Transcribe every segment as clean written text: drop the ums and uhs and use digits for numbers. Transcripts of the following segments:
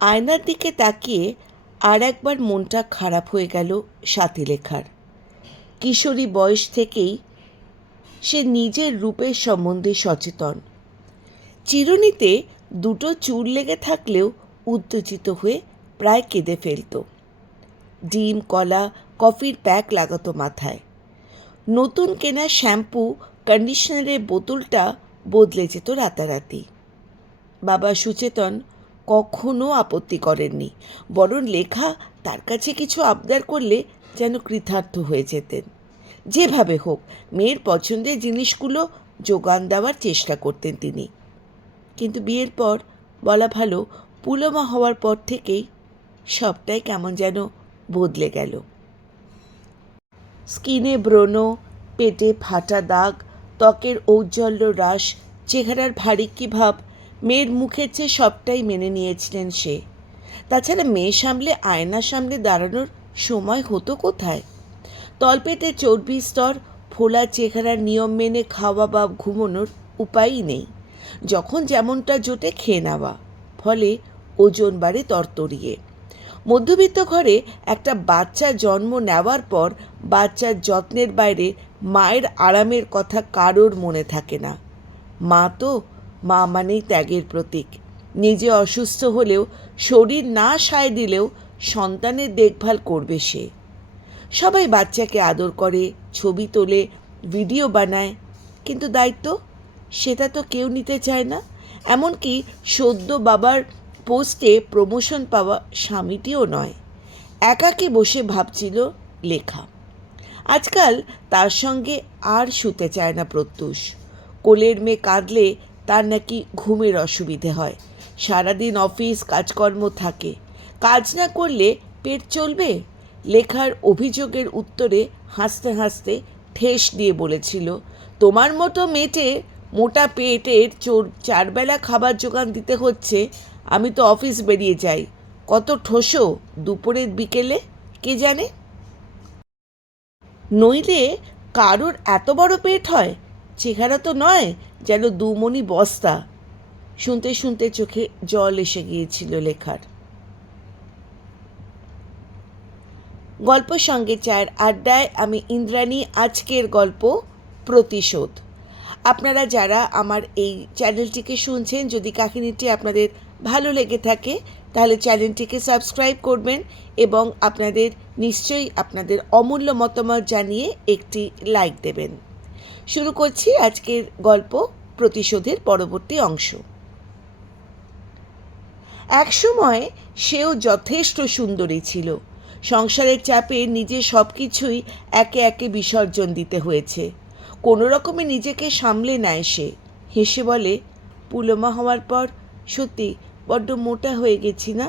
আয়নার দিকে তাকিয়ে আর একবার মনটা খারাপ হয়ে গেল স্বাতীলেখার। কিশোরী বয়স থেকেই সে নিজের রূপের সম্বন্ধে সচেতন। চিরুনিতে দুটো চুল লেগে থাকলেও উত্তেজিত হয়ে প্রায় কেঁদে ফেলত। ডিম, কলা, কফির প্যাক লাগাতো মাথায়। নতুন কেনা শ্যাম্পু, কন্ডিশনারের বোতলটা বদলে যেত রাতারাতি। বাবা সুচেতন কখনো আপত্তি করেননি, বরং লেখা তার কাছে কিছু আবদার করলে যেন কৃতার্থ হয়ে যেতেন। যেভাবে হোক মেয়ের পছন্দের জিনিসগুলো যোগান দেওয়ার চেষ্টা করতেন তিনি। কিন্তু বিয়ের পর বলা ভালো, পুলমা হওয়ার পর থেকেই সবটাই কেমন যেন বদলে গেল। স্কিনে ব্রণ, পেটে ফাটা দাগ, ত্বকের ঔজ্জ্বল্য হ্রাস, চেহারার ভারিক্কি ভাব, মেয়ের মুখের চেয়ে সবটাই মেনে নিয়েছিলেন সে। তাছাড়া মেয়ে সামলে আয়নার সামনে দাঁড়ানোর সময় হতো কোথায়? তলপেটে চর্বির স্তর, ফোলা চেহারার নিয়ম মেনে খাওয়া বা ঘুমোনোর উপায়ই নেই। যখন যেমনটা জোটে খেয়ে নেওয়া, ফলে ওজন বাড়ে তরতরিয়ে। মধ্যবিত্ত ঘরে একটা বাচ্চা জন্ম নেওয়ার পর বাচ্চার যত্নের বাইরে মায়ের আরামের কথা কারোর মনে থাকে না। মা মানেই ত্যাগের প্রতীক। নিজে অসুস্থ হলেও, শরীর না সায় দিলেও সন্তানের দেখভাল করবে সে। সবাই বাচ্চাকে আদর করে, ছবি তোলে, ভিডিও বানায়, কিন্তু দায়িত্ব সেটা তো কেউ নিতে চায় না। এমনকি সদ্য বাবার পোস্টে প্রমোশন পাওয়া স্বামীটিও নয়। একাকী বসে ভাবছিল লেখা। আজকাল তার সঙ্গে আর শুতে চায় না প্রত্যুষ। কোলের মেয়ে কাঁদলে তার নাকি ঘুমের অসুবিধে হয়। সারাদিন অফিস কাজকর্ম থাকে, কাজ না করলে পেট চলবে? লেখার অভিযোগের উত্তরে হাসতে হাসতে ঠেস দিয়ে বলেছিল, তোমার মতো মোটা পেটের চারবেলা খাবার জোগান দিতে হচ্ছে। আমি তো অফিস বেরিয়ে যাই, কত ঠোসো দুপুরের বিকেলে কে জানে। নইলে কারোর এত বড় পেট হয়? চেহারা তো নয় যেন দুমণি বস্তা। শুনতে শুনতে চোখে জল এসে গিয়েছিল লেখার। গল্প সঙ্গে চায়ের আড্ডায় আমি ইন্দ্রাণী। আজকের গল্প প্রতিশোধ। আপনারা যারা আমার এই চ্যানেলটিকে শুনছেন, যদি কাহিনীটি আপনাদের ভালো লেগে থাকে তাহলে চ্যানেলটিকে সাবস্ক্রাইব করবেন এবং নিশ্চয়ই আপনাদের অমূল্য মতামত জানিয়ে একটি লাইক দেবেন। শুরু করছি আজকের গল্প প্রতিশোধের পরবর্তী অংশ। একসময় সেও যথেষ্ট সুন্দরী ছিল। সংসারের চাপে নিজের সব কিছুই একে একে বিসর্জন দিতে হয়েছে। কোনো রকমে নিজেকে সামলে নেয় সে। হেসে বলে, পুলমা হওয়ার পর সত্যি বড্ড মোটা হয়ে গেছি না?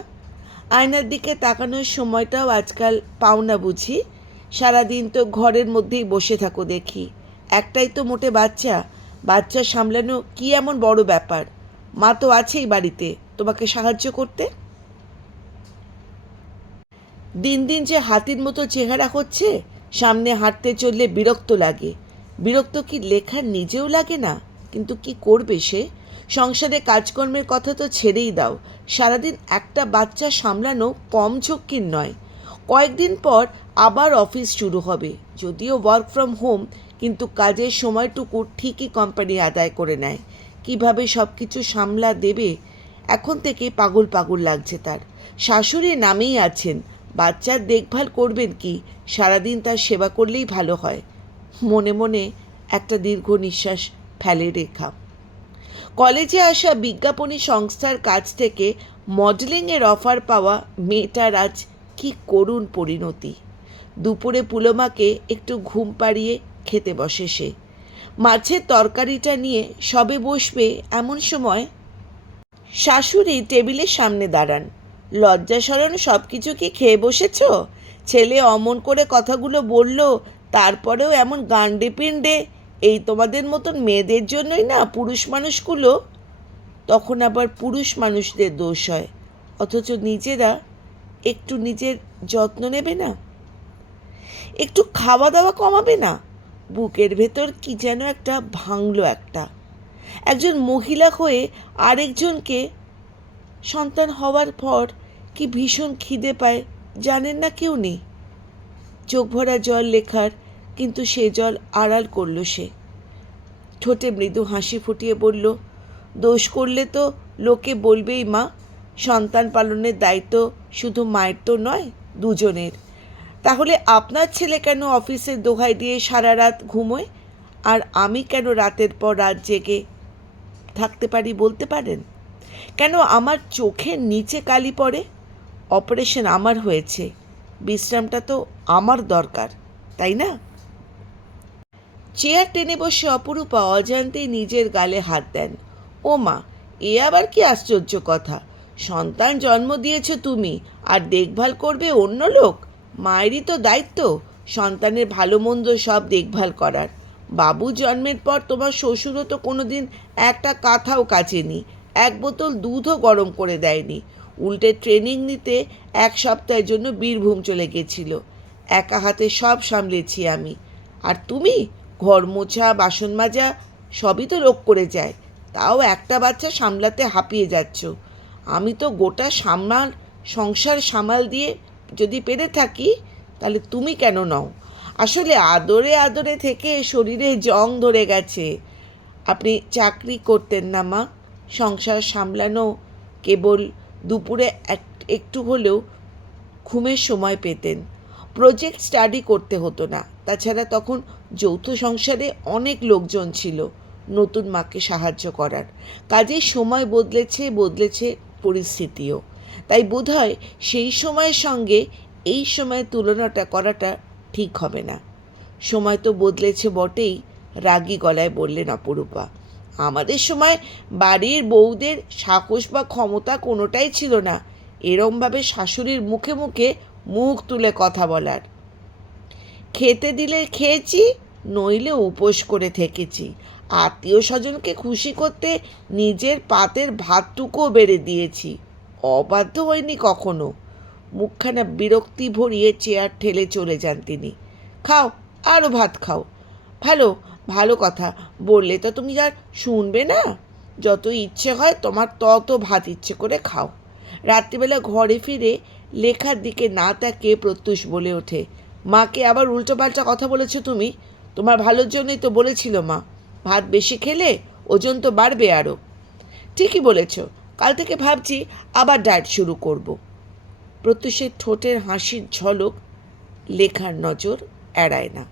আয়নার দিকে তাকানোর সময়টাও আজকাল পাও না বুঝি? সারাদিন তো ঘরের মধ্যেই বসে থাকো দেখি। একটাই তো মোটে বাচ্চা সামলানো কি এমন বড় ব্যাপার? মা তো আছেই বাড়িতে তোমাকে সাহায্য করতে। দিন দিন যে হাতির মতো চেহারা হচ্ছে, সামনে হাঁটতে চললে বিরক্ত লাগে। বিরক্ত কি লেখার নিজেও লাগে না? কিন্তু কি করবে সে? সংসারে কাজকর্মের কথা তো ছেড়েই দাও, সারাদিন একটা বাচ্চা সামলানো কম ঝক্কির নয়। কয়েকদিন পর আবার অফিস শুরু হবে, যদিও ওয়ার্ক ফ্রম হোম, কিন্তু কাজের সময়টুকু ঠিকই কোম্পানি আদায় করে নেয়। কিভাবে সব কিছু সামলা দেবে? এখন থেকে পাগল পাগল লাগছে তার। শাশুড়ি নামেই আছেন, বাচ্চার দেখভাল করবেন কি? সারাদিন তার সেবা করলেই ভালো হয়। মনে মনে একটা দীর্ঘ নিঃশ্বাস ফেলে রেখা। কলেজে আসা বিজ্ঞাপনী সংস্থার কাছ থেকে মডেলিংয়ের অফার পাওয়া মেয়েটার আজ কি করুণ পরিণতি। দুপুরে পুলমাকে একটু ঘুম পাড়িয়ে খেতে বসে সে। মাছের তরকারিটা নিয়ে সবে বসবে এমন সময় শাশুড়ি টেবিলের সামনে দাঁড়ান। লজ্জা শরণ সব কিছু কি খেয়ে বসেছ? ছেলে অমন করে কথাগুলো বলল, তারপরেও এমন গান্ডে পিণ্ডে। এই তোমাদের মতন মেয়েদের জন্যই না পুরুষ মানুষগুলো। তখন আবার পুরুষ মানুষদের দোষ হয়, অথচ নিজেরা একটু নিজের যত্ন নেবে না, একটু খাওয়া দাওয়া কমাবে না। বুকের ভেতর কি যেন একটা ভাঙলো। একজন মহিলা হয়ে আরেকজনকে সন্তান হওয়ার পর কি ভীষণ খিদে পায় জানেন না কেউ নেই। চোখ ভরা জল লেখার, কিন্তু সে জল আড়াল করল সে। ঠোঁটে মৃদু হাসি ফুটিয়ে বলল, দোষ করলে তো লোকে বলবেই মা, সন্তান পালনের দায়িত্ব শুধু মায়ের তো নয়, দুজনের। তাহলে আপনার ছেলে কেন অফিসের দোহাই দিয়ে সারা রাত ঘুমোয়, আর আমি কেন রাতের পর রাত জেগে থাকতে পারি বলতে পারেন? কেন আমার চোখের নিচে কালি পড়ে? অপারেশন আমার হয়েছে, বিশ্রামটা তো আমার দরকার, তাই না? চেয়ার টেনে বসে অপরূপা অজান্তেই নিজের গালে হাত দেন। ও মা, এ আবার কি আশ্চর্য কথা! সন্তান জন্ম দিয়েছ তুমি, আর দেখভাল করবে অন্য লোক? মায়েরই তো দায়িত্ব সন্তানের ভালো মন্দ সব দেখভাল করার। বাবু জন্মের পর তোমার শ্বশুরও তো কোনোদিন একটা কাঁথাও কাচেনি, এক বোতল দুধও গরম করে দেয়নি। উল্টে ট্রেনিং নিতে এক সপ্তাহের জন্য বীরভূম চলে গেছিল। একা হাতে সব সামলেছি আমি। আর তুমি ঘর মোছা, বাসন মাজা সবই তো লোক করে যায়, তাও একটা বাচ্চা সামলাতে হাঁপিয়ে যাচ্ছ। আমি তো গোটা সংসার সামাল দিয়ে যদি পেরে থাকি, তাহলে তুমি কেন নও? আসলে আদরে আদরে থেকে শরীরে জং ধরে গেছে। আপনি চাকরি করতেন না মা? সংসার সামলানো কেবল দুপুরে একটু হলেও ঘুমের সময় পেতেন। প্রজেক্ট স্টাডি করতে হতো না। তাছাড়া তখন যৌথ সংসারে অনেক লোকজন ছিল নতুন মাকে সাহায্য করার। কাজেই সময় বদলেছে পরিস্থিতিও। তাই বোধহয় সেই সময়ের সঙ্গে এই সময়ের তুলনাটা করাটা ঠিক হবে না। সময় তো বদলেছে বটেই, রাগী গলায় বললেন অপরূপা। আমাদের সময় বাড়ির বউদের সাহস বা ক্ষমতা কোনোটাই ছিল না এরমভাবে শাশুড়ির মুখে মুখে মুখ তুলে কথা বলার। খেতে দিলে খেয়েছি, নইলে উপোস করে থেকেছি। আত্মীয় স্বজনকে খুশি করতে নিজের পাতের ভাতটুকুও বেড়ে দিয়েছি, অবাধ্য হয়নি কখনো। মুখখানা বিরক্তি ভরিয়ে চেয়ার ঠেলে চলে যান তিনি। খাও, আরও ভাত খাও। ভালো ভালো কথা বললে তো তুমি আর শুনবে না। যত ইচ্ছে হয় তোমার তত ভাত ইচ্ছে করে খাও। রাত্রিবেলা ঘরে ফিরে লেখার দিকে না তাকিয়ে প্রত্যুষ বলে ওঠে, মাকে আবার উল্টোপাল্টা কথা বলেছো তুমি? তোমার ভালোর জন্যই তো বলেছিল মা, ভাত বেশি খেলে ওজন তো বাড়বে আরও। ঠিকই বলেছ, কাল থেকে ভাবছি আবার ডায়েট শুরু করব। প্রত্যুষের ঠোঁটের হাসির ঝলক লেখার নজর এড়ায় না।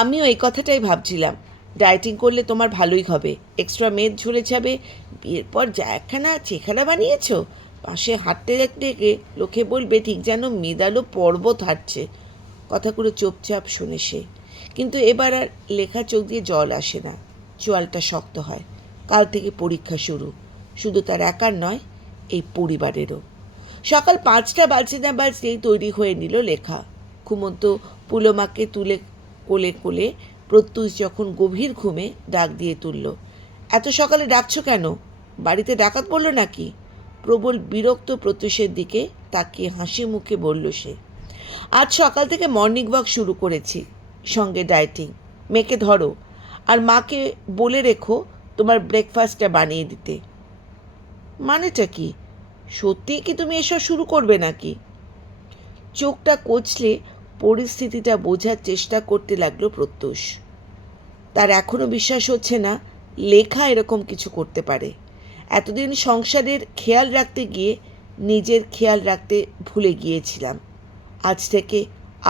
আমিও এই কথাটাই ভাবছিলাম, ডায়েটিং করলে তোমার ভালোই হবে, এক্সট্রা মেদ ঝরে যাবে। বিয়ের পর যা একখানা চেহারা বানিয়েছ, পাশে হাঁটতে দেখতে লোকে বলবে ঠিক যেন মেদালো পর্বত হাঁটছে। কথাগুলো চুপচাপ শুনে সে, কিন্তু এবার আর লেখা চোখ দিয়ে জল আসে না। চোয়ালটা শক্ত হয়। কাল থেকে পরীক্ষা শুরু, শুধু তার একার নয়, এই পরিবারেরও। সকাল 5টা বাজতে না বাজতেই তৈরি হয়ে নিল লেখা। ঘুমন্ত পুলমাকে তুলে কোলে কোলে প্রত্যুষ যখন গভীর ঘুমে ডাক দিয়ে তুলল। এত সকালে ডাকছো কেন? বাড়িতে ডাকাত পড়ল নাকি? প্রবল বিরক্ত প্রত্যুষের দিকে তাকিয়ে হাসি মুখে বলল সে, আজ সকাল থেকে মর্নিং ওয়াক শুরু করেছি, সঙ্গে ডায়েটিং। মেয়েকে ধরো, আর মাকে বলে রেখো তোমার ব্রেকফাস্টটা বানিয়ে দিতে। মানেটা কি? সত্যি কি তুমি এসব শুরু করবে নাকি? চোখটা কচলে পরিস্থিতিটা বোঝার চেষ্টা করতে লাগলো প্রত্যুষ। তার এখনও বিশ্বাস হচ্ছে না লেখা এরকম কিছু করতে পারে। এতদিন সংসারের খেয়াল রাখতে গিয়ে নিজের খেয়াল রাখতে ভুলে গিয়েছিলাম। আজ থেকে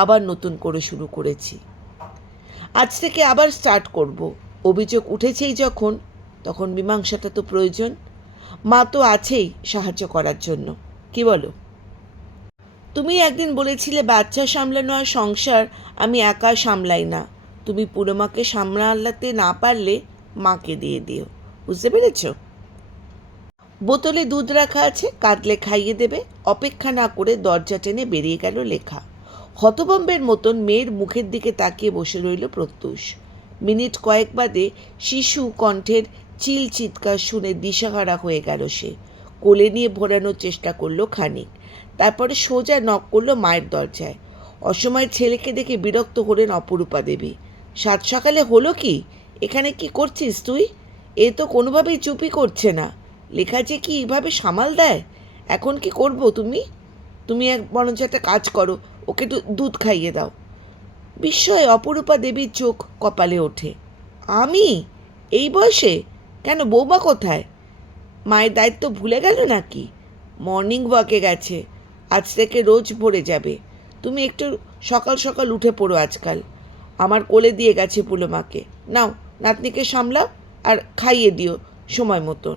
আবার নতুন করে শুরু করেছি। আজ থেকে আবার স্টার্ট করব। অভিযোগ উঠেছেই যখন, তখন মীমাংসাটা তো প্রয়োজন। মা তো আছেই সাহায্য করার জন্য, কি বলো? তুমি একদিন বলেছিলে বাচ্চা সামলানো আর সংসার আমি একা সামলাই না। তুমি পুরো মাকে সামলাতে না পারলে মাকে দিয়ে দিও, বুঝতে পেরেছ? বোতলে দুধ রাখা আছে, কাঁদলে খাইয়ে দেবে। অপেক্ষা না করে দরজা টেনে বেরিয়ে গেল লেখা। হতভম্বের মতন মেয়ের মুখের দিকে তাকিয়ে বসে রইল প্রত্যুষ। মিনিট কয়েক বাদে শিশু কণ্ঠের চিল চিৎকার শুনে দিশাহারা হয়ে গেল সে। কোলে নিয়ে ভোরানোর চেষ্টা করলো খানিক, তারপরে সোজা নক করলো মায়ের দরজায়। অসময়ে ছেলেকে দেখে বিরক্ত হলেন অপরূপা দেবী। সাত সকালে হলো কি? এখানে কি করছিস তুই? এ তো কোনোভাবেই চুপই করছে না। লেখা যে কি এইভাবে সামাল দেয়। এখন কি করবো তুমি? তুমি বরঞ্চ একটা কাজ করো, ওকে একটু দুধ খাইয়ে দাও। বিস্ময়ে অপরূপা দেবীর চোখ কপালে ওঠে। আমি? এই বয়সে? কেন, বৌমা কোথায়? মায়ের দায়িত্ব ভুলে গেল নাকি? মর্নিং ওয়াকে গেছে, আজ থেকে রোজ ভোরে যাবে। তুমি একটু সকাল সকাল উঠে পড়ো আজকাল। আমার কোলে দিয়ে গেছে পুলোমাকে। নাও, নাতনিকে সামলাও আর খাইয়ে দিও সময় মতো।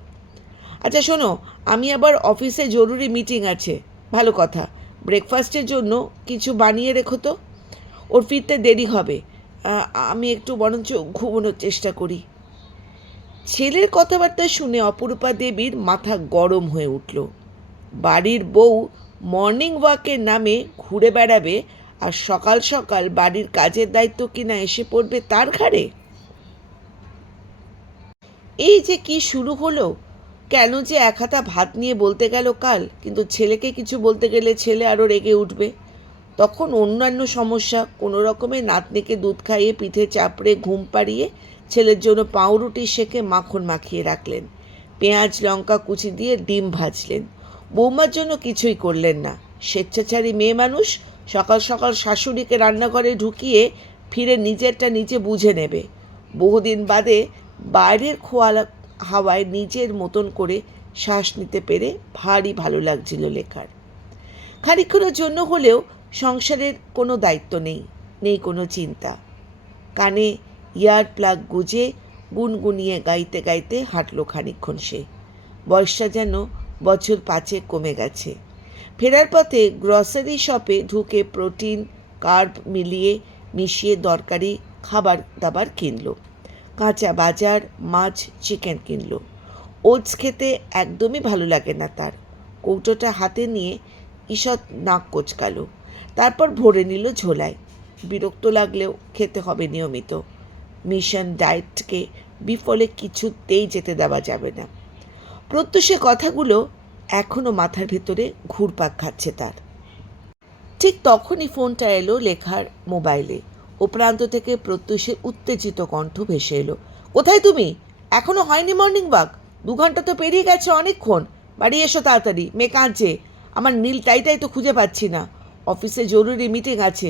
আচ্ছা শোনো, আমি আবার অফিসে জরুরি মিটিং আছে। ভালো কথা, ব্রেকফাস্টের জন্য কিছু বানিয়ে রেখো তো। ওর ফিরতে দেরি হবে। আমি একটু বরঞ্চ ঘুমানোর চেষ্টা করি। ছেলের কথাবার্তা শুনে অপরূপা দেবীর মাথা গরম হয়ে উঠল। বাড়ির বউ মর্নিং ওয়াকের নামে ঘুরে বেড়াবে, আর সকাল সকাল বাড়ির কাজের দায়িত্ব কিনা এসে পড়বে তার ঘাড়ে। এই যে কি শুরু হলো! কেন যে এক হাতা ভাত নিয়ে বলতে গেল কাল, কিন্তু ছেলেকে কিছু বলতে গেলে ছেলে আরও রেগে উঠবে। তখন অন্যান্য সমস্যা, কোনো রকমে নাতনিকে দুধ খাইয়ে পিঠে চাপড়ে ঘুম পাড়িয়ে ছেলের জন্য পাউরুটি সেঁকে মাখন মাখিয়ে রাখলেন। পেঁয়াজ লঙ্কা কুচি দিয়ে ডিম ভাজলেন। বৌমার জন্য কিছুই করলেন না। স্বেচ্ছাচারী মেয়ে মানুষ, সকাল সকাল শাশুড়িকে রান্নাঘরে ঢুকিয়ে ফিরে নিজেরটা নিজে বুঝে নেবে। বহুদিন বাদে বাইরের খোয়া হাওয়ায় নিজের মতন করে শ্বাস নিতে পেরে ভারী ভালো লাগছিল লেখার। খানিকক্ষণের জন্য হলেও সংসারের কোনো দায়িত্ব নেই, নেই কোনো চিন্তা। কানে ইয়ার প্লাগ গুজে গুনগুনিয়ে গাইতে গাইতে হাঁটল খানিকক্ষণ সে। বয়সটা যেন বছর 5 কমে গেছে। ফেরার পথে গ্রসারি শপে ঢুকে প্রোটিন কার্ব মিশিয়ে দরকারি খাবার দাবার কিনল। কাঁচা বাজার, মাছ, চিকেন কিনল। ওটস খেতে একদমই ভালো লাগে না তার। কৌটোটা হাতে নিয়ে ঈষৎ নাক কোচকাল। তারপর ভরে নিল ঝোলায়। বিরক্ত লাগলেও খেতে হবে নিয়মিত। মিশন ডায়েটকে বিফলে কিছুতেই যেতে দেওয়া যাবে না। প্রত্যুষে কথাগুলো এখনও মাথার ভেতরে ঘুরপাক খাচ্ছে তার। ঠিক তখনই ফোনটা এলো লেখার মোবাইলে। ও প্রান্ত থেকে প্রত্যুষের উত্তেজিত কণ্ঠ ভেসে এলো। কোথায় তুমি? এখনো হয়নি মর্নিং ওয়াক? 2 ঘন্টা তো পেরিয়ে গেছে অনেকক্ষণ। বাড়ি এসো তাড়াতাড়ি, মেয়ে কাঁদছে। আমার নীল টাইটাই তো খুঁজে পাচ্ছি না। অফিসে জরুরি মিটিং আছে।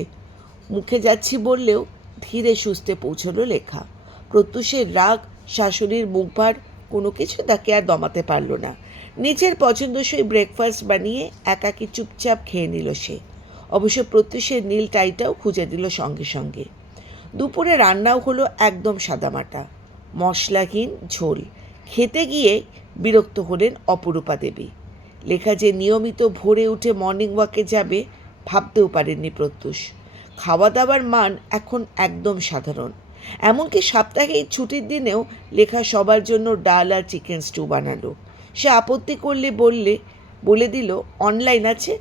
মুখে যাচ্ছি বললেও ধীরে সুস্থে পৌঁছলো লেখা। প্রত্যুষের রাগ, শাশুড়ির মুখভার কোনো কিছু তাকে আর দমাতে পারল না। নিজের পছন্দসই ব্রেকফাস্ট বানিয়ে একাকী চুপচাপ খেয়ে নিল সে। অবশ্য প্রত্যুষের নীল টাইটাও খুঁজে দিল সঙ্গে সঙ্গে। দুপুরে রান্নাও হলো একদম সাদামাটা, মশলাহীন ঝোল। খেতে গিয়ে বিরক্ত হলেন অপরূপা দেবী। লেখা যে নিয়মিত ভোরে উঠে মর্নিং ওয়াকে যাবে ভাবতেও পারেননি প্রত্যুষ। খাওয়া দাওয়ার মান এখন একদম সাধারণ। এমনকি সাপ্তাহিক ছুটির দিনেও লেখা সবার জন্য ডাল আর চিকেন স্টু বানালো। সে আপত্তি করলে বলে দিল অনলাইন আছে,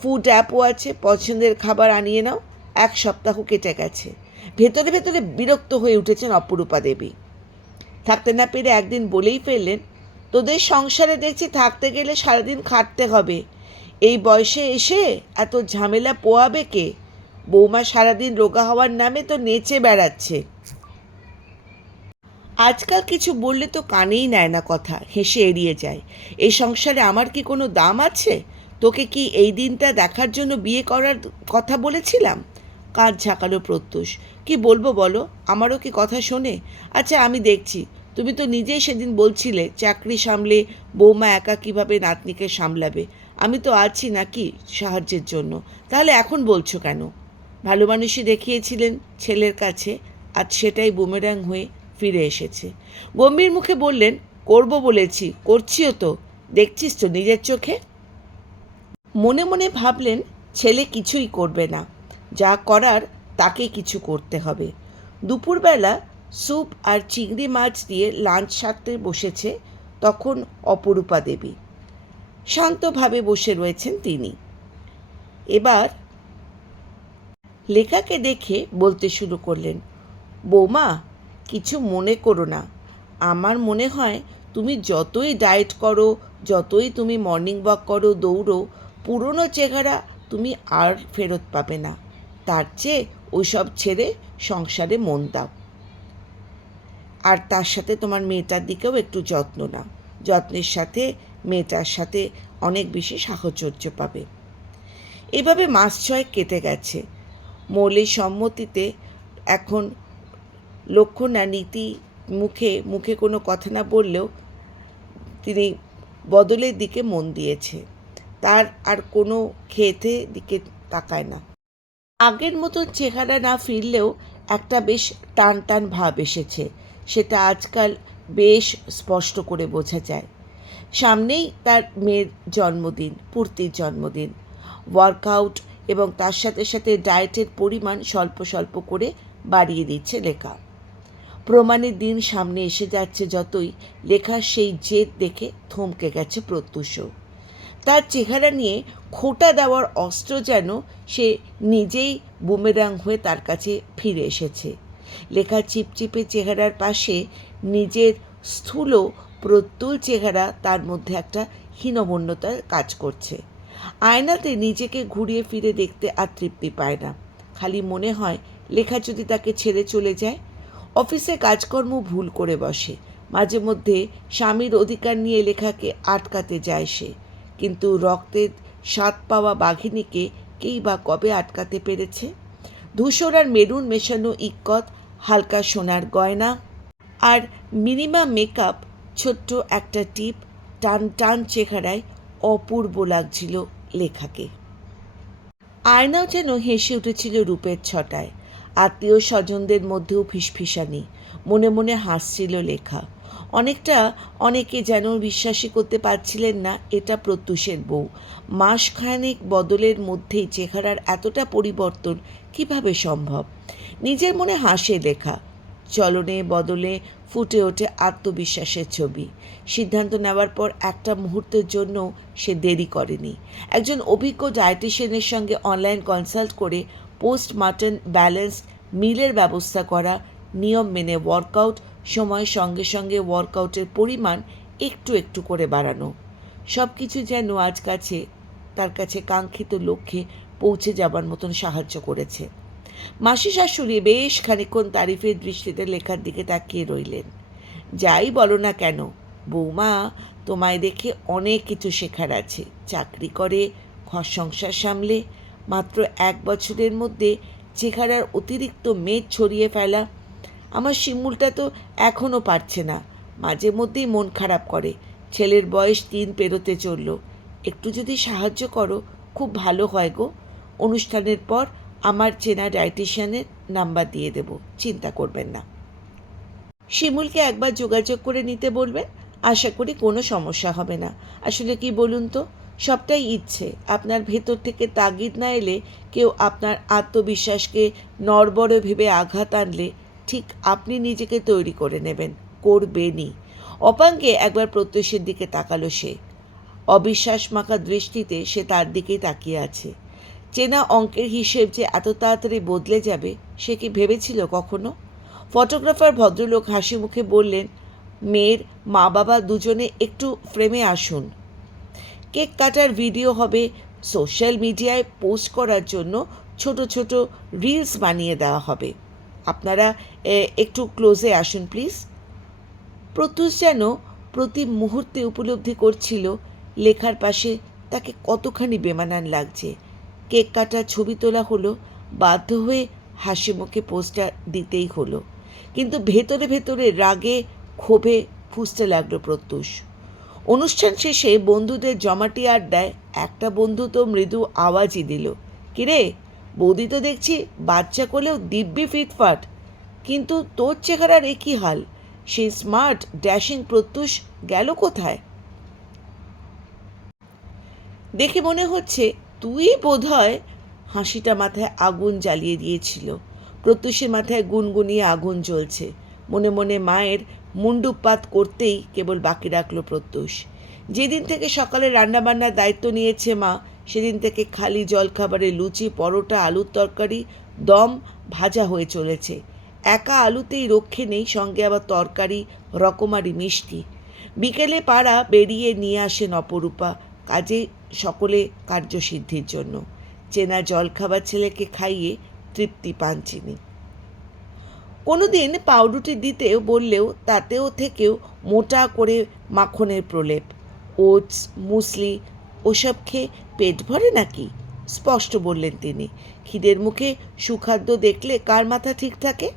ফুড অ্যাপও আছে, পছন্দের খাবার আনিয়ে নাও। 1 সপ্তাহ কেটে গেছে। ভেতরে ভেতরে বিরক্ত হয়ে উঠেছেন অপরূপা দেবী। থাকতে না পেরে একদিন বলেই ফেললেন, তোদের সংসারে দেখছি থাকতে গেলে সারাদিন খাটতে হবে। এই বয়সে এসে এত ঝামেলা পোয়াবে কে? বৌমা সারাদিন রোগা হওয়ার নামে তো নেচে বেড়াচ্ছে। আজকাল কিছু বললে তো কানেই নেয় না কথা, হেসে এড়িয়ে যায়। এই সংসারে আমার কি কোনো দাম আছে? তোকে কি এই দিনটা দেখার জন্য বিয়ে করার কথা বলেছিলাম? কাঁধ ঝাঁকালো প্রত্যুষ। কি বলবো বলো, আমারও কি কথা শোনে? আচ্ছা আমি দেখছি। তুমি তো নিজেই সেদিন বলছিলে চাকরি সামলে বৌমা একা কীভাবে নাতনিকে সামলাবে। আমি তো আছি নাকি সাহায্যের জন্য? তাহলে এখন বলছো কেন? ভালো মানুষই দেখিয়েছিলেন ছেলের কাছে, আজ সেটাই বুমেরাং হয়ে ফিরে এসেছে। গম্ভীর মুখে বললেন, করব বলেছি, করছিও তো, দেখছিস তো নিজের চোখে। মনে মনে ভাবলেন ছেলে কিছুই করবে না, যা করার তাকে কিছু করতে হবে। দুপুরবেলা স্যুপ আর চিংড়ি মাছ দিয়ে লাঞ্চ সারতে বসেছে তখন অপরূপা দেবী। শান্তভাবে বসে রয়েছেন তিনি। এবার লেখাকে দেখে বলতে শুরু করলেন, বৌমা কিছু মনে করো না। আমার মনে হয় তুমি যতই ডায়েট করো, যতই তুমি মর্নিং ওয়াক করো, দৌড়ো, পুরনো চেহারা তুমি আর ফেরত পাবে না। তার চেয়ে ওইসব ছেড়ে সংসারে মন দাও। আর তার সাথে তোমার মেয়েটার দিকেও একটু যত্ন নাও। যত্নের সাথে মেয়েটার সাথে অনেক বেশি সাহচর্য পাবে। এভাবে মাস 6 কেটে গেছে। মৌলিক সম্মতিতে এখন লক্ষণ আর নীতি মুখে মুখে কোনো কথা না বললেও তিনি বদলের দিকে মন দিয়েছে। তার আর কোনো খেতে দিকে তাকায় না। আগের মতো চেহারা না ফিরলেও একটা বেশ টান টান ভাব এসেছে, সেটা আজকাল বেশ স্পষ্ট করে বোঝা যায়। সামনেই তার মেয়ের জন্মদিন, পূর্তির জন্মদিন। ওয়ার্কআউট এবং তার সাথে সাথে ডায়েটের পরিমাণ স্বল্প স্বল্প করে বাড়িয়ে দিচ্ছে লেখা। প্রমাণের দিন সামনে এসে যাচ্ছে যতই, লেখার সেই জেদ দেখে থমকে গেছে প্রত্যুষও। তার চেহারা নিয়ে খোঁটা দেওয়ার অস্ত্র যেন সে নিজেই বুমেরাং হয়ে তার কাছে ফিরে এসেছে। লেখার চিপচিপে চেহারার পাশে নিজের স্থূল প্রত্যুল চেহারা, তার মধ্যে একটা হীনমন্যতার কাজ করছে। আয়নাতে নিজেকে ঘুরিয়ে ফিরে দেখতে আর তৃপ্তি পায় না। খালি মনে হয় লেখা যদি তাকে ছেড়ে চলে যায়। অফিসে কাজকর্ম ভুল করে বসে, মাঝে মধ্যে স্বামীর অধিকার নিয়ে লেখাকে আটকাতে যায় সে, কিন্তু রক্তের স্বাদ পাওয়া বাঘিনীকে কেই বা কবে আটকাতে পেরেছে? ধূসর আর মেরুন মেশানো ইক্কত, হালকা সোনার গয়না আর মিনিমাম মেকআপ, ছোট্ট একটা টিপ, টান টান চেহারায় অপূর্ব লাগছিল লেখাকে। আয়নাও যেন হেসে উঠেছিল রূপের ছটায়। আত্মীয় স্বজনদের মধ্যেও ফিসফিসানি, মনে মনে হাসছিল লেখা। অনেকে যেন বিশ্বাসই করতে পারছিলেন না এটা প্রত্যুষের বউ। মাসখানেক বদলের মধ্যেই চেহারার এতটা পরিবর্তন কিভাবে সম্ভব? নিজের মনে হাসে লেখা। চলনে বদলে ফুটে ওঠে আত্মবিশ্বাসের ছবি। সিদ্ধান্ত নেওয়ার পর একটা মুহূর্তের জন্য সে দেরি করেনি। একজন অভিজ্ঞ ডায়েটিশিয়ানের সঙ্গে অনলাইন কনসাল্ট করে পোস্টমার্টম ব্যালেন্স মিলের ব্যবস্থা করা, নিয়ম মেনে ওয়ার্কআউট, সময়ের সঙ্গে সঙ্গে ওয়ার্কআউটের পরিমাণ একটু একটু করে বাড়ানো, সব কিছু যেন তার কাছে কাঙ্ক্ষিত লক্ষ্যে পৌঁছে যাবার মতন সাহায্য করেছে। মাসি শাশুড়ি বেশ খানিকক্ষণ তারিফের দৃষ্টিতে লেখার দিকে তাকিয়ে রইলেন। যাই বলো না কেন বৌমা, তোমায় দেখে অনেক কিছু শেখার আছে। চাকরি করে, ঘর সংসার সামলে, মাত্র 1 বছরের মধ্যে চেহারার অতিরিক্ত মেদ ছড়িয়ে ফেলা। আমার শিমুলটা তো এখনও পারছে না, মাঝে মধ্যেই মন খারাপ করে। ছেলের বয়স 3 পেরোতে চলল, একটু যদি সাহায্য করো খুব ভালো হয় গো। অনুষ্ঠানের পর আমার চেনা ডায়েটিশিয়ানের নাম্বার দিয়ে দেব, চিন্তা করবেন না। শিমুলকে একবার যোগাযোগ করে নিতে বলবেন, আশা করি কোনো সমস্যা হবে না। আসলে কি বলুন তো, সবটাই ইচ্ছে। আপনার ভেতর থেকে তাগিদ না এলে, কেউ আপনার আত্মবিশ্বাসকে নড়বড়ে ভেবে আঘাত আনলে ঠিক আপনি নিজেকে তৈরি করে নেবেন, করবেনই। অপাঙ্গে একবার প্রত্যুষের দিকে তাকালো সে। অবিশ্বাস মাখা দৃষ্টিতে সে তার দিকেই তাকিয়ে আছে। চেনা অঙ্কের হিসেব যে এত তাড়াতাড়ি বদলে যাবে সে কি ভেবেছিল কখনো? ফটোগ্রাফার ভদ্রলোক হাসি মুখে বললেন, মেয়ের মা বাবা দুজনে একটু ফ্রেমে আসুন। কেক কাটার ভিডিও হবে, সোশ্যাল মিডিয়ায় পোস্ট করার জন্য ছোট ছোট রিলস বানিয়ে দেওয়া হবে। আপনারা একটু ক্লোজে আসুন প্লিজ। প্রত্যুষ যেন প্রতি মুহূর্তে উপলব্ধি করছিল লেখার পাশে তাকে কতখানি বেমানান লাগছে। কেক কাটার ছবি তোলা হলো, বাধ্য হয়ে হাসি মুখে পোস্টটা দিতেই হলো, কিন্তু ভেতরে ভেতরে রাগে ক্ষোভে ফুঁসতে লাগলো প্রত্যুষ। অনুষ্ঠান শেষে বন্ধুদের জমাটি আড্ডায় একটা বন্ধু তো মৃদু আওয়াজই দিল, কিরে বৌদি তো দেখছি বাচ্চা কোলেও দিব্যি ফিটফাট, কিন্তু তোর চেহারার একই হাল। সেই স্মার্ট ড্যাশিং প্রত্যুষ গেল কোথায়? দেখে মনে হচ্ছে তুই বোধহয়। হাসিটা মাথায় আগুন জ্বালিয়ে দিয়েছিল। প্রত্যুষের মাথায় গুনগুনিয়ে আগুন জ্বলছে। মনে মনে মায়ের মুণ্ডুপাত করতেই কেবল বাকি রাখলো প্রত্যুষ। যেদিন থেকে সকালে রান্নাবান্নার দায়িত্ব নিয়েছে মা, সেদিন থেকে খালি জলখাবারে লুচি, পরোটা, আলুর তরকারি, দম ভাজা হয়ে চলেছে। একা আলুতেই রক্ষে নেই, সঙ্গে আবার তরকারি, রকমারি মিষ্টি। বিকেলে পাড়া বেরিয়ে নিয়ে আসেন অপরূপা, কাজে সকলে কার্যসিদ্ধির জন্য। চেনা জলখাবার ছেলেকে খাইয়ে তৃপ্তি পান তিনি। কোনো দিন পাউরুটি দিতেও বললেও তাতেও থেকেও মোটা করে মাখনের প্রলেপ। ওটস, মুসলি ওসব খেয়ে পেট ভরে নাকি? স্পষ্ট বললেন তিনি। খিদের মুখে সুখাদ্য দেখলে কার মাথা ঠিক থাকে?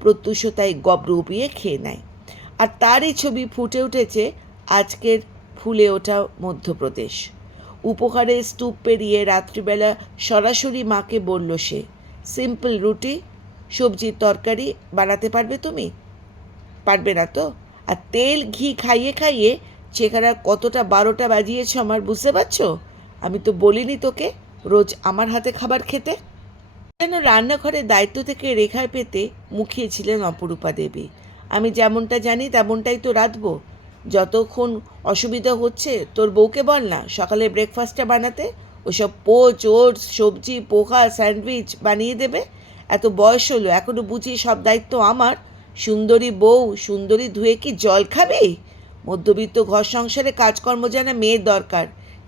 প্রত্যুষও তাই গবরুবিয়ে খেয়ে নেয়। আর তারই ছবি ফুটে উঠেছে আজকের ফুলে ওঠা মধ্যপ্রদেশ। উপহারের স্তূপ পেরিয়ে রাত্রিবেলা সরাসরি মাকে বলল সে, সিম্পল রুটি, সবজির তরকারি বানাতে পারবে তুমি? পারবে না তো? আর তেল ঘি খাইয়ে খাইয়ে চেহারার কতটা 12টা বাজিয়েছ আমার, বুঝতে পারছো? আমি তো বলিনি তোকে রোজ আমার হাতে খাবার খেতে? যেন রান্নাঘরের দায়িত্ব থেকে রেখার পেতে মুখিয়েছিলেন অপরূপা দেবী। আমি যেমনটা জানি তেমনটাই তো রাঁধবো। যতক্ষণ অসুবিধা হচ্ছে তোর বউকে বল না সকালে ব্রেকফাস্টটা বানাতে। ওসব পোচ, ওটস, সবজি, পোহা, স্যান্ডউইচ বানিয়ে দেবে। এত বয়স হলো এখনও বুঝি সব দায়িত্ব আমার। সুন্দরী বউ সুন্দরী ধুয়ে কি জল খাবে? মধ্যবিত্ত ঘর সংসারে কাজকর্ম জানা মেয়ের দরকার।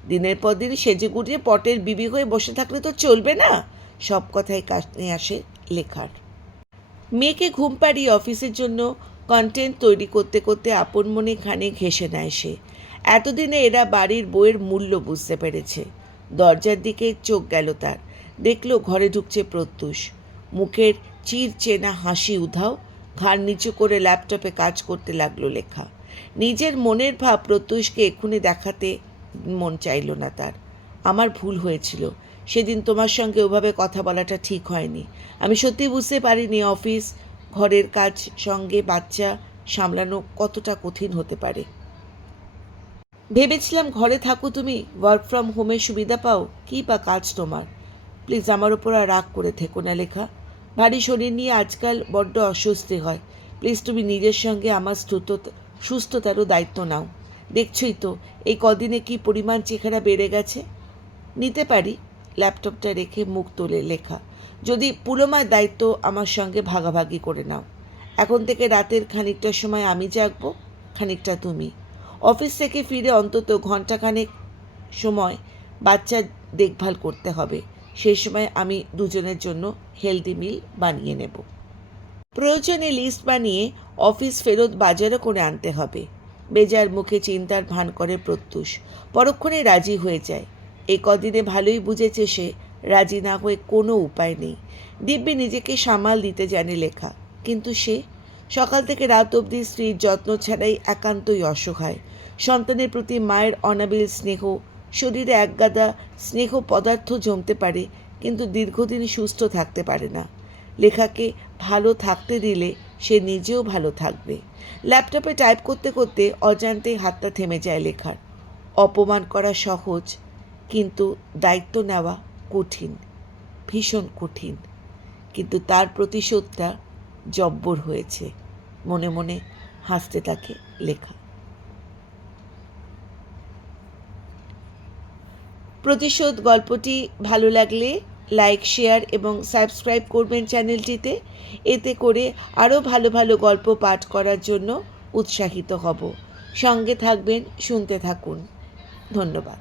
দিনের পর দিন সেজে গুটিয়ে পটের বিবি হয়ে বসে থাকলে তো চলবে না। সব কথাই কানে আসে লেখার। মেয়েকে ঘুম পাড়িয়ে অফিসের জন্য কন্টেন্ট তৈরি করতে করতে আপন মনে খানে ঘেঁষে নেয় সে। এতদিনে এরা বাড়ির বইয়ের মূল্য বুঝতে পেরেছে। দরজার দিকে চোখ গেল তার। দেখল ঘরে ঢুকছে প্রত্যুষ। মুখের চির চেনা হাসি উধাও। ঘাড় নিচু করে ল্যাপটপে কাজ করতে লাগলো লেখা। নিজের মনের ভাব প্রত্যুষকে এক্ষুনি দেখাতে মন চাইল না তার। আমার ভুল হয়েছিল, সেদিন তোমার সঙ্গে ওভাবে কথা বলাটা ঠিক হয়নি। আমি সত্যি বুঝতে পারিনি অফিস, ঘরের কাজ, সঙ্গে বাচ্চা সামলানো কতটা কঠিন হতে পারে। ভেবেছিলাম ঘরে থাকো তুমি, ওয়ার্ক ফ্রম হোমের সুবিধা পাও, কী বা কাজ তোমার। প্লিজ আমার ওপর আর রাগ করে থেকো না লেখা। ভারী শরীর নিয়ে আজকাল বড্ড অস্বস্তি হয়। প্লিজ তুমি নিজের সঙ্গে আমার সুস্থতারও দায়িত্ব নাও। দেখছই তো এই কদিনে কি পরিমাণ চেহারা বেড়ে গেছে। নিতে পারি। ল্যাপটপটা রেখে মুখ তোলে লেখা। যদি পুরোমার দায়িত্ব আমার সঙ্গে ভাগাভাগি করে নাও। এখন থেকে রাতের খানিকটা সময় আমি জাগবো, খানিকটা তুমি। অফিস থেকে ফিরে অন্তত ঘন্টাখানেক সময় বাচ্চার দেখভাল করতে হবে। সেই সময় আমি দুজনের জন্য হেলদি মিল বানিয়ে নেব। প্রয়োজনে লিস্ট বানিয়ে অফিস ফেরত বাজারও করে আনতে হবে। বেজার মুখে চিন্তার ভান করে প্রত্যুষ। পরক্ষণে রাজি হয়ে যায়। এই কদিনে ভালোই বুঝেছে সে রাজি না হয়ে কোনো উপায় নেই। দিব্যি নিজেকে সামাল দিতে জানে লেখা। কিন্তু সে সকাল থেকে রাত অবধি স্ত্রীর যত্ন ছাড়াই একান্তই অসহায়। সন্তানের প্রতি মায়ের অনাবিল স্নেহ, শরীরে একগাদা স্নেহ পদার্থ জমতে পারে কিন্তু দীর্ঘদিন সুস্থ থাকতে পারে না। লেখাকে ভালো থাকতে দিলে সে নিজেও ভালো থাকবে। ল্যাপটপে টাইপ করতে করতে অজান্তেই হাতটা থেমে যায় লেখার। অপমান করা সহজ, কিন্তু দায়িত্ব নেওয়া কঠিন, ভীষণ কঠিন। কিন্তু তার প্রতিশোধটা জব্বর হয়েছে। মনে মনে হাসতে থাকে লেখা। প্রতিশোধ গল্পটি ভালো লাগলে লাইক, শেয়ার এবং সাবস্ক্রাইব করবেন চ্যানেলটিতে। এতে করে আরও ভালো ভালো গল্প পাঠ করার জন্য উৎসাহিত হব। সঙ্গে থাকবেন, শুনতে থাকুন। ধন্যবাদ।